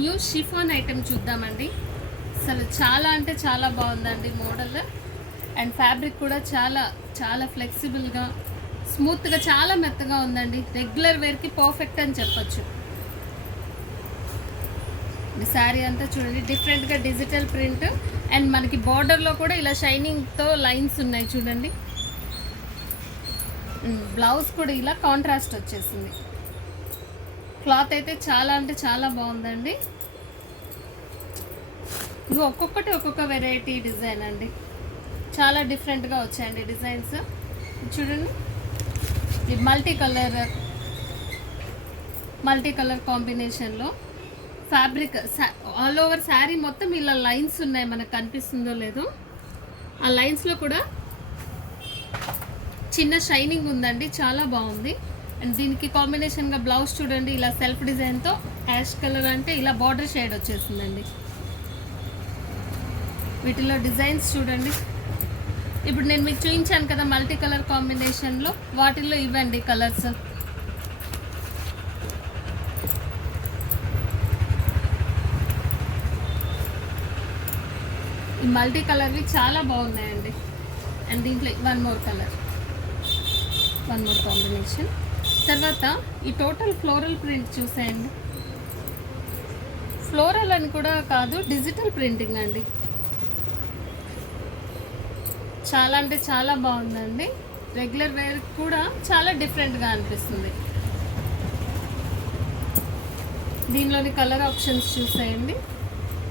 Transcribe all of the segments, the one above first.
New chiffon item చూద్దామండి. అసలు చాలా అంటే చాలా బాగుందండి మోడల్. అండ్ ఫ్యాబ్రిక్ కూడా చాలా చాలా ఫ్లెక్సిబుల్గా, స్మూత్గా, చాలా మెత్తగా ఉందండి. రెగ్యులర్ వేర్కి పర్ఫెక్ట్ అని చెప్పొచ్చు. శారీ అంతా చూడండి, డిఫరెంట్గా డిజిటల్ ప్రింట్. అండ్ మనకి బార్డర్లో కూడా ఇలా షైనింగ్తో లైన్స్ ఉన్నాయి చూడండి. బ్లౌజ్ కూడా ఇలా కాంట్రాస్ట్ వచ్చేసింది. క్లాత్ అయితే చాలా అంటే చాలా బాగుందండి. ఇవి ఒక్కొక్కటి ఒక్కొక్క వెరైటీ డిజైన్ అండి. చాలా డిఫరెంట్గా వచ్చాయండి డిజైన్స్. చూడండి, ఇది మల్టీ కలర్ కాంబినేషన్లో ఫ్యాబ్రిక్ ఆల్ ఓవర్ శారీ మొత్తం ఇలా లైన్స్ ఉన్నాయి. మనకు కనిపిస్తుందో లేదో, ఆ లైన్స్లో కూడా చిన్న షైనింగ్ ఉందండి. చాలా బాగుంది. అండ్ దీనికి కాంబినేషన్గా బ్లౌజ్ చూడండి, ఇలా సెల్ఫ్ డిజైన్తో యాష్ కలర్ అంటే ఇలా బార్డర్ షేడ్ వచ్చేసిందండి. వీటిలో డిజైన్స్ చూడండి. ఇప్పుడు నేను మీకు చూపించాను కదా మల్టీ కలర్ కాంబినేషన్లో, వాటిల్లో ఇవ్వండి కలర్స్. ఈ మల్టీ కలర్వి చాలా బాగున్నాయండి. అండ్ దీంట్లో వన్ మోర్ కాంబినేషన్. తర్వాత ఈ టోటల్ ఫ్లోరల్ ప్రింట్ చూసేయండి. ఫ్లోరల్ అని కూడా కాదు, డిజిటల్ ప్రింటింగ్ అండి. చాలా అంటే చాలా బాగుందండి. రెగ్యులర్ వేర్ కూడా చాలా డిఫరెంట్గా అనిపిస్తుంది. దీనిలోని కలర్ ఆప్షన్స్ చూసేయండి.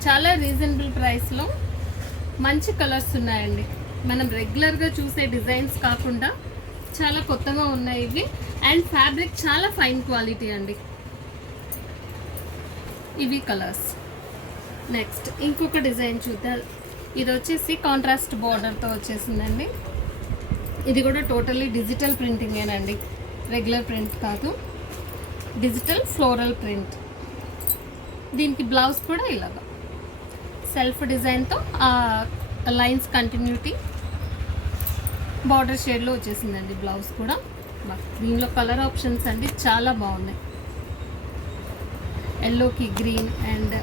చాలా రీజనబుల్ ప్రైస్లో మంచి కలర్స్ ఉన్నాయండి. మనం రెగ్యులర్గా చూసే డిజైన్స్ కాకుండా చాలా కొత్తగా ఉన్నాయి ఇవి. అండ్ ఫ్యాబ్రిక్ చాలా ఫైన్ క్వాలిటీ అండి. ఇవి కలర్స్. నెక్స్ట్ ఇంకొక డిజైన్ చూద్దాం. ఇది వచ్చేసి కాంట్రాస్ట్ బార్డర్తో వచ్చేసిందండి. ఇది కూడా టోటల్లీ డిజిటల్ ప్రింటింగేనండి, రెగ్యులర్ ప్రింట్ కాదు. Digital floral print. దీనికి బ్లౌజ్ కూడా ఇలాగా సెల్ఫ్ డిజైన్తో లైన్స్ కంటిన్యూటీ బార్డర్ షేడ్లో వచ్చేసిందండి బ్లౌజ్ కూడా. దీనిలో కలర్ ఆప్షన్స్ అండి చాలా బాగున్నాయి. ఎల్లోకి గ్రీన్ అండ్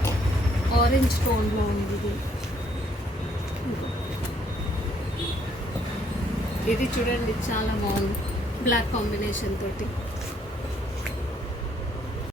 ఆరెంజ్ టోన్లో ఉంది. ఇది చూడండి చాలా బాగుంది, బ్లాక్ కాంబినేషన్ తోటి.